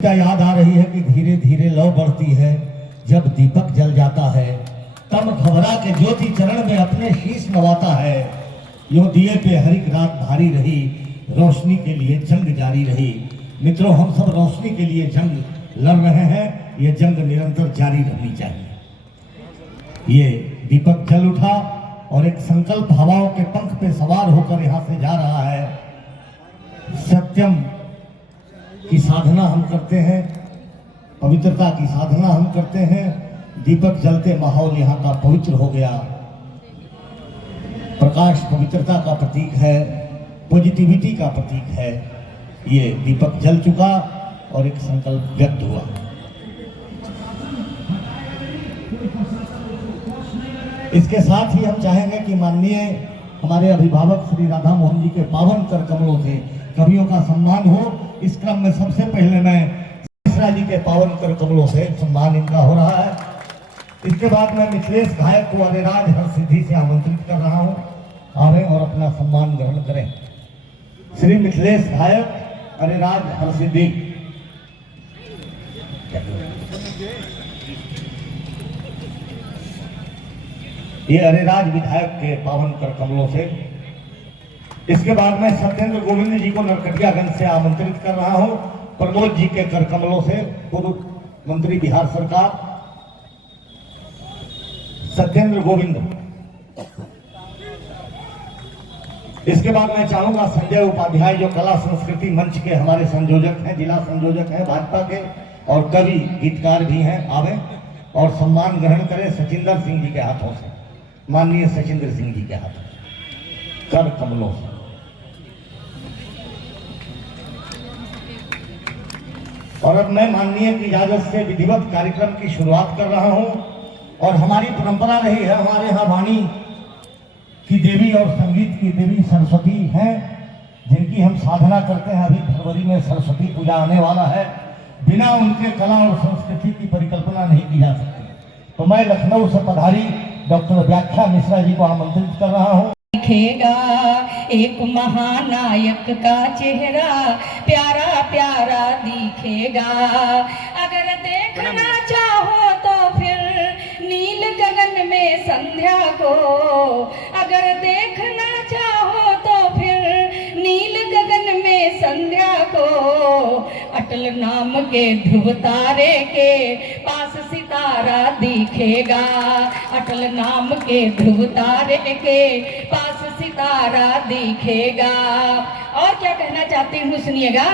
याद आ रही है कि धीरे धीरे लौ बढ़ती है, जब दीपक जल जाता है तब घबरा के ज्योति चरण में अपने शीश नवाता है। यूं दिए पे हरिक रात भारी रही, रोशनी के लिए जंग जारी रही। मित्रों, हम सब रोशनी के लिए जंग लड़ रहे हैं, ये जंग निरंतर जारी रहनी चाहिए। ये दीपक जल उठा और एक संकल्प हवाओं के पंख पे सवार होकर यहाँ से जा रहा है। सत्यम की साधना हम करते हैं, पवित्रता की साधना हम करते हैं। दीपक जलते माहौल यहाँ का पवित्र हो गया। प्रकाश पवित्रता का प्रतीक है, पॉजिटिविटी का प्रतीक है। ये दीपक जल चुका और एक संकल्प व्यक्त हुआ। इसके साथ ही हम चाहेंगे कि माननीय हमारे अभिभावक श्री राधा मोहन जी के पावन कर कमलों से कवियों का सम्मान हो। इस क्रम में सबसे पहले मैं मिश्रा जी के पावन कर कमलों से सम्मान इनका हो रहा है। इसके बाद मैं मिथिलेश गायक को अरेराज हरसिद्धि से आमंत्रित कर रहा हूं, आवे और अपना सम्मान ग्रहण करें। श्री मिथिलेश गायक अरेराज हरसिद्धि। ये अरेराज विधायक के पावन कर कमलों से। इसके बाद मैं सत्येंद्र गोविंद जी को नरकटियागंज से आमंत्रित कर रहा हूं, प्रमोद जी के कर कमलों से, पूर्व मंत्री बिहार सरकार सत्येंद्र गोविंद। इसके बाद मैं चाहूंगा संजय उपाध्याय जो कला संस्कृति मंच के हमारे संयोजक हैं, जिला संयोजक हैं भाजपा के और कवि गीतकार भी हैं, आवे और सम्मान ग्रहण करें सचिंदर सिंह जी के हाथों से, माननीय सचिंदर सिंह जी के हाथों से कर कमलों से। और अब मैं माननीय की इजाजत से विधिवत कार्यक्रम की शुरुआत कर रहा हूं। और हमारी परंपरा रही है, हमारे यहाँ वाणी की देवी और संगीत की देवी सरस्वती हैं, जिनकी हम साधना करते हैं। अभी फरवरी में सरस्वती पूजा आने वाला है, बिना उनके कला और संस्कृति की परिकल्पना नहीं की जा सकती। तो मैं लखनऊ से पधारी डॉक्टर व्याख्या मिश्रा जी को आमंत्रित कर रहा हूँ। दिखेगा एक महानायक का चेहरा, प्यारा प्यारा दिखेगा। अगर देखना चाहो तो फिर नील गगन में संध्या को, अगर देखना चाहो तो फिर नील गगन में संध्या को। अटल नाम के ध्रुव तारे के पास सितारा दिखेगा, अटल नाम के ध्रुव तारे के पास सितारा दिखेगा। और क्या कहना चाहती हूँ सुनिएगा।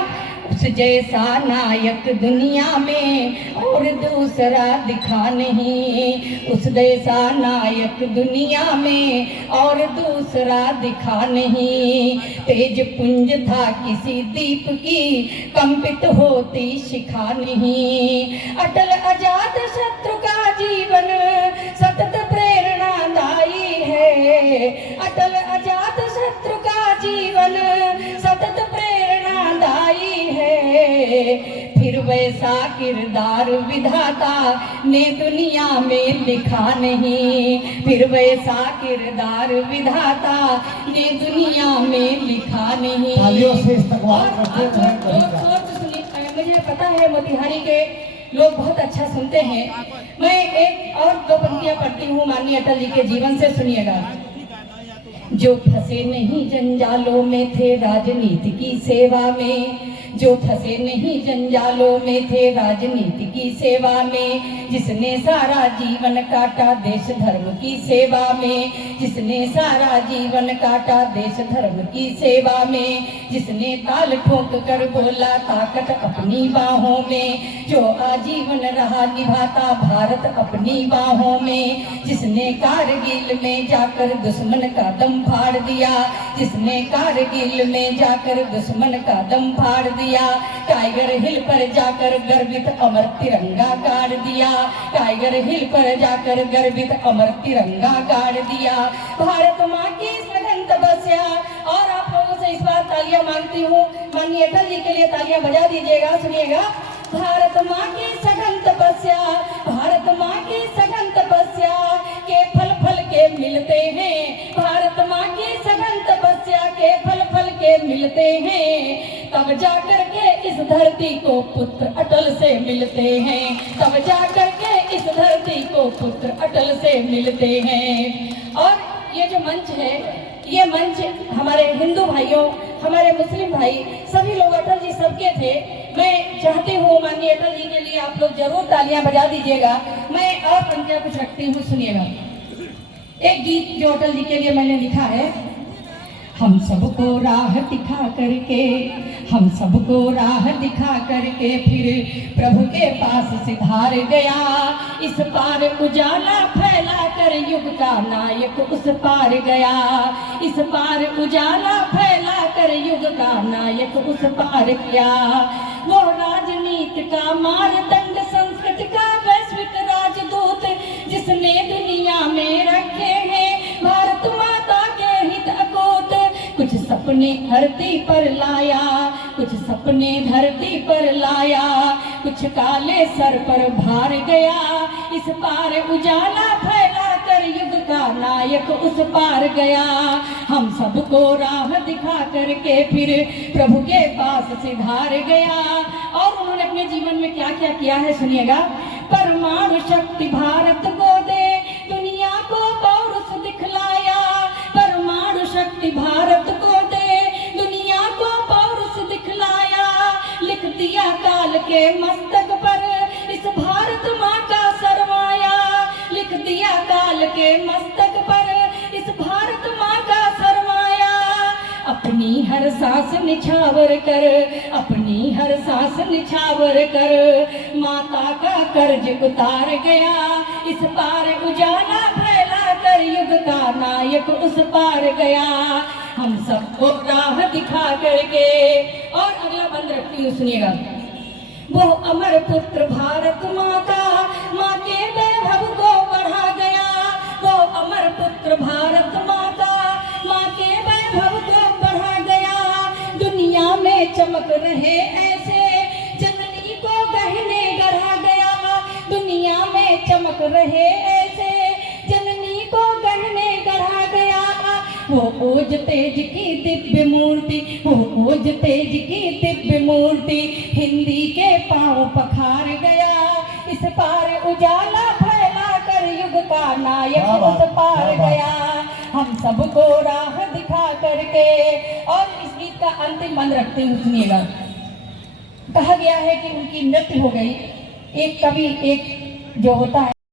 उस जैसा नायक दुनिया में और दूसरा दिखा नहीं, उस जैसा नायक दुनिया में और दूसरा दिखा नहीं। तेज पुंज था किसी दीप की, कंपित होती शिखा नहीं। अटल अजात शत्रु का जीवन सतत प्रेरणादायी है, अटल अजात शत्रु का जीवन सतत प्रेरणादायी है। फिर वैसा किरदार विधाता ने दुनिया में लिखा नहीं, फिर वैसा किरदार विधाता ने दुनिया में लिखा नहीं। मुझे पता है मोतिहारी के लोग बहुत अच्छा सुनते हैं। मैं एक और दो पंक्तियां पढ़ती हूँ माननीय अटल जी के जीवन से, सुनिएगा। जो फंसे नहीं जंजालों में थे राजनीति की सेवा में, जो फंसे नहीं जंजालों में थे राजनीति की सेवा में। जिसने सारा जीवन काटा देश धर्म की सेवा में, जिसने सारा जीवन काटा देश धर्म की सेवा में। जिसने ताल ठोक कर बोला ताकत अपनी बाहों में, जो आजीवन रहा निभाता भारत अपनी बाहों में। जिसने कारगिल में जाकर दुश्मन का दम फाड़ दिया, जिसने कारगिल में जाकर दुश्मन का दम फाड़ दिया। टाइगर हिल पर जाकर गर्वित अमर तिरंगा गाड़ दिया, टाइगर हिल पर जाकर गर्वित अमर तिरंगा गाड़ दिया। भारत माँ की सघन तपस्या। और आप लोगों से इस बार तालियां मांगती हूँ, माननीय अटल जी के लिए तालियां बजा दीजिएगा, सुनिएगा। भारत माँ की सघन तपस्या, भारत माँ की सघन तपस्या के फल फल के मिलते हैं। भारत माँ की सघन तपस्या के फल फल के मिलते हैं। तब जाकर के इस धरती को पुत्र अटल से मिलते हैं, तब जा करके इस धरती को पुत्र अटल से मिलते हैं। और ये जो मंच है, ये मंच हमारे हिंदू भाइयों, हमारे मुस्लिम भाई, सभी लोग अटल जी सबके थे। मैं चाहती हूँ माननीय अटल जी के लिए आप लोग जरूर तालियां बजा दीजिएगा। मैं और पंक्तियां कुछ रखती हूँ, सुनिएगा। एक गीत जो अटल जी के लिए मैंने लिखा है। हम सबको राह दिखा करके, हम सबको राह दिखा करके फिर प्रभु के पास सिधार गया। इस पार उजाला फैला कर युग का नायक उस पार गया। इस पार उजाला फैला कर युग का नायक उस पार गया। वो राजनीति का मारदंड, संस्कृति का वैश्विक राजदूत, जिसने दुनिया में रखे हैं भारत माता के हित अकूत। कुछ सपने धरती पर लाया, कुछ सपने धरती पर लाया, कुछ काले सर पर भार गया। इस पार उजाला फैला कर युग का नायक उस पार गया। हम सबको राह दिखा करके फिर प्रभु के पास सिधार गया। और उन्होंने अपने जीवन में क्या क्या किया है, सुनिएगा। परमाणु शक्ति भारत को दे, दुनिया को पौरुष दिखलाया। परमाणु शक्ति भारत को दे, दुनिया को पौरुष दिखलाया। लिख दिया काल के मस्तक पर इस भारत माँ का सरमाया। लिख दिया काल के मस्तक पर इस भारत माँ का सरमाया। अपनी हर सांस निछावर कर, अपनी हर सांस निछावर कर माता का कर्ज उतार गया। इस पार उजाला फैला कर युग का नायक उस पार गया। हम सबको राह दिखा करके। और अगला बंद रखती हूँ, सुनिएगा। वो अमर पुत्र भारत माँ का, माँ के वैभव को बढ़ा गया। वो अमर पुत्र भारत माँ का, माँ के वैभव को बढ़ा गया। दुनिया में चमक रहे ऐसे जननी को गहने गढ़ा गया। दुनिया में चमक रहे ऐसे जननी को गहने गढ़ा गया। वो ओज तेज की दिव्य मूर्ति, वो ओज तेज की दिव्य मूर्ति हिंदी के पांव पखार गया। इस पार उजाला फैला कर युग का नायक उस पार गया। हम सबको राह दिखा करके। और इस गीत का अंतिम बंद रखते हुए सुनिएगा। कहा गया है कि उनकी मृत्यु हो गई। एक कवि, एक जो होता है